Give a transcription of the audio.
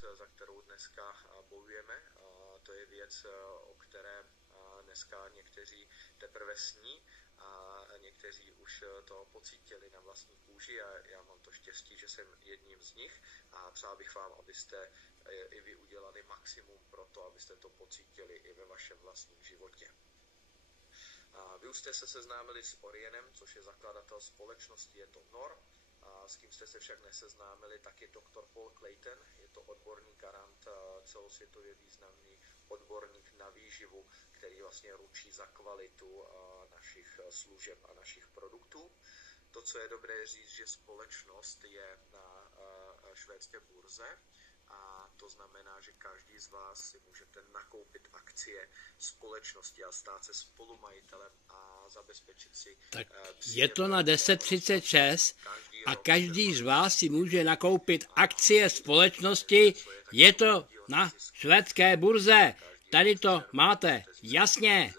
věc, za kterou dneska bojujeme. To je věc, o které dneska někteří teprve sní a někteří už to pocítili na vlastní kůži a já mám to štěstí, že jsem jedním z nich a přál bych vám, abyste i vy udělali maximum pro to, abyste to pocítili i ve vašem vlastním životě. Vy už jste se seznámili s Orienem, což je zakladatel společnosti, je to NOR. S kým jste se však neseznámili, tak je dr. Paul Clayton, je to odborný garant, celosvětově významný odborník na výživu, který vlastně ručí za kvalitu našich služeb a našich produktů. To, co je dobré říct, že společnost je na švédské burze a to znamená, že každý z vás si můžete nakoupit akcie společnosti a stát se spolumajitelem a zabezpečit si... Tak je to na 10.36 a každý z vás si může nakoupit akcie společnosti, je to na švédské burze. Tady to máte, jasně.